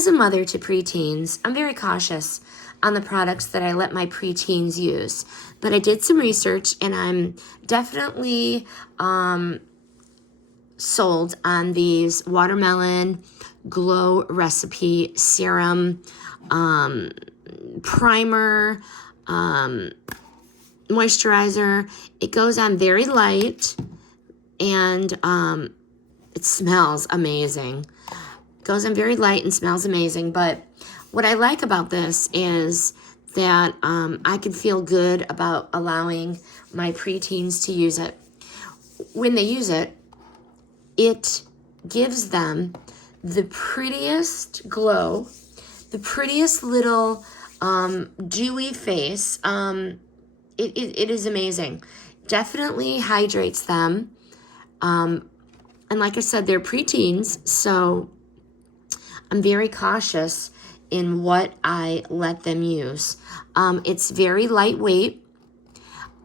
As a mother to preteens, I'm very cautious on the products that I let my preteens use. But I did some research, and I'm definitely sold on these watermelon glow recipe serum, primer, moisturizer. It goes on very light, and it smells amazing. It goes on very light and smells amazing. But what I like about this is that I can feel good about allowing my preteens to use it. When they use it, it gives them the prettiest glow, the prettiest little dewy face. It is amazing. Definitely hydrates them. And like I said, they're preteens, so I'm very cautious in what I let them use. It's very lightweight,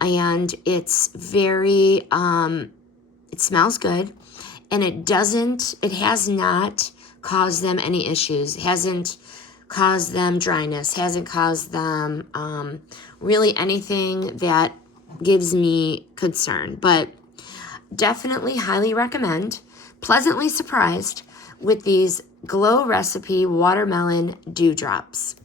and it's very, it smells good, and it has not caused them any issues. It hasn't caused them dryness, hasn't caused them really anything that gives me concern. But definitely highly recommend. Pleasantly surprised with these Glow Recipe Watermelon Dewdrops.